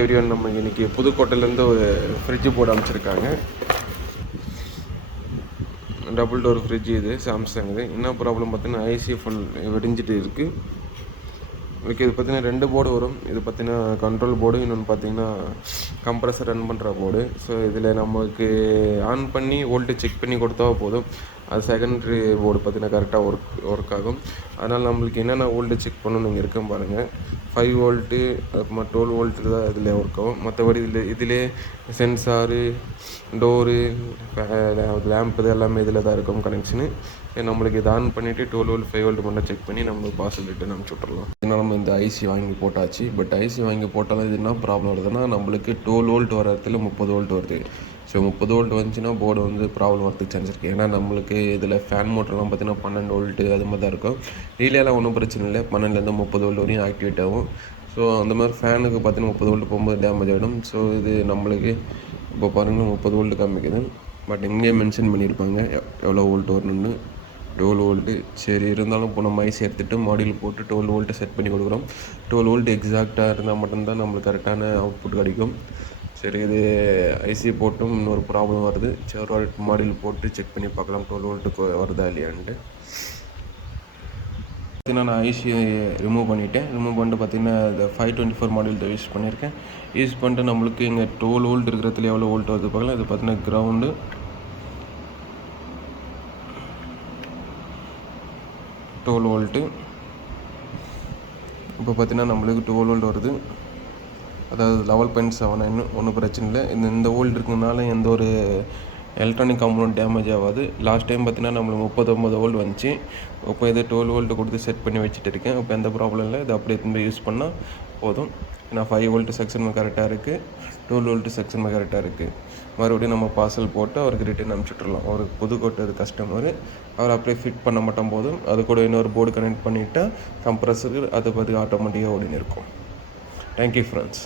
Everyone, நம்ம இன்றைக்கி புதுக்கோட்டையிலேருந்து ஒரு ஃப்ரிட்ஜு போர்டு அமைச்சிருக்காங்க. டபுள் டோர் ஃப்ரிட்ஜ் இது, சாம்சங். இது என்ன ப்ராப்ளம் பார்த்தீங்கன்னா, ஐசி ஃபுல் வெடிஞ்சிட்டு இருக்குது. ஓகே, இது பார்த்தீங்கன்னா 2 போர்டு வரும். இது பார்த்தீங்கன்னா கண்ட்ரோல் போர்டு, இன்னொன்று பார்த்தீங்கன்னா கம்ப்ரஸர் ரன் பண்ணுற போர்டு. ஸோ இதில் நமக்கு ஆன் பண்ணி வோல்ட்டு செக் பண்ணி கொடுத்தா போதும். அது செகண்ட்ரி போர்டு பார்த்தீங்கன்னா கரெக்டாக ஒர்க் ஆகும். அதனால் நம்மளுக்கு என்னென்ன வோல்ட்டு செக் பண்ணணும் இங்கே இருக்கும் பாருங்கள். 5 வோல்ட்டு, அப்புறமா 12 வோல்ட்டு தான் இதில் ஒர்க் ஆகும். மற்றபடி இதிலே சென்சாரு, டோரு, லேம்ப் இது எல்லாமே இதில் தான் இருக்கும் கனெக்ஷனு. நம்மளுக்கு இதை ஆன் பண்ணிவிட்டு 12 வோல்ட் 5 வோல்ட் மட்டும் செக் பண்ணி நம்ம பார்சல் ரிட்டன் அனுப்பிச்சி விட்றலாம். இதனால் நம்ம இந்த ஐசி வாங்கி போட்டாச்சு. பட் ஐசி வாங்கி போட்டாலும் இது என்ன ப்ராப்ளம் வருதுன்னா, நம்மளுக்கு 12 வோல்ட் வர இடத்துல 30 வோல்ட் வருது. ஸோ 30 வோல்ட் வந்துச்சுன்னா போர்டு வந்து ப்ராப்ளம் வரதுக்கு சான்ஸ் இருக்குது. ஏன்னா நம்மளுக்கு இதில் ஃபேன் மோட்டர்லாம் பார்த்திங்கன்னா 12 வோல்ட்டு அது மாதிரி தான் இருக்கும். ரீலேலாம் ஒன்றும் பிரச்சனை இல்லை, 12லேருந்து 30 வோல்ட் வரையும் ஆக்டிவேட் ஆகும். ஸோ அந்த மாதிரி ஃபேனுக்கு பார்த்தீங்கன்னா 30 வோல்ட் போகும்போது டேமேஜ் ஆகிடும். ஸோ இது நம்மளுக்கு இப்போ பாருங்கள் 30 வோல்ட் காமிக்குது. பட் இங்கே மென்ஷன் பண்ணியிருப்பாங்க எவ்வளோ வோல்ட் வரணும்னு. 12 வோல்ட்டு. சரி, இருந்தாலும் இப்போ நம்ம ஐசி எடுத்துகிட்டு மாடியில் போட்டு 12 வோல்ட்டு செட் பண்ணி கொடுக்குறோம். 12 வோல்ட் எக்ஸாக்டாக இருந்தால் மட்டும்தான் நம்மளுக்கு கரெக்டான அவுட்புட் கிடைக்கும். சரி, இது ஐசி போட்டும் இன்னொரு ப்ராப்ளம் வருது. சரி, மாடியில் போட்டு செக் பண்ணி பார்க்கலாம் 12 வோல்ட்டுக்கு வருதா இல்லையான்ட்டு. பார்த்தீங்கன்னா நான் ஐசியை ரிமூவ் பண்ணிவிட்டு பார்த்தீங்கன்னா இந்த 524 மாடியூல் தான் யூஸ் பண்ணியிருக்கேன். யூஸ் பண்ணிட்டு நம்மளுக்கு இங்கே 12 வோல்ட் இருக்கிறதுல எவ்வளோ வோல்ட் வருது பார்க்கலாம். இது பார்த்தீங்கன்னா கிரவுண்டு 12 வோல்ட்டு. இப்போ பார்த்தீங்கன்னா நம்மளுக்கு 12 வோல்ட் வருது. அதாவது 11.79 ஒன்றும் பிரச்சனை இல்லை. இந்த வோல்ட் இருக்கிறதுனால எந்த ஒரு எலக்ட்ரானிக் காம்பனண்ட் டேமேஜ் ஆகாது. லாஸ்ட் டைம் பார்த்தீங்கன்னா நம்மளுக்கு 39 வோல்ட் வந்துச்சு. இப்போ இதை 12 வோல்ட்டு கொடுத்து செட் பண்ணி வச்சுட்டு இருக்கேன். இப்போ எந்த ப்ராப்ளம் இல்லை. இது அப்படியே திரும்ப யூஸ் பண்ணால் போதும். ஏன்னா 5 வோல்ட்டு செக்ஷன் கரெக்டாக இருக்குது, 12 வோல்ட்டு செக்ஷன் கரெக்டாக இருக்குது. மறுபடியும் நம்ம பார்சல் போட்டு அவருக்கு ரிட்டன் அனுப்பிச்சுட்றலாம். அவருக்கு புதுக்கோட்டை கஸ்டமரு, அவர் அப்படியே ஃபிட் பண்ண மட்டும் போதும். அது கூட இன்னொரு போர்டு கனெக்ட் பண்ணிவிட்டால் கம்ப்ரஸருக்கு அது பார்த்து ஆட்டோமேட்டிக்காக ஓடின்னு இருக்கும். Thank you friends.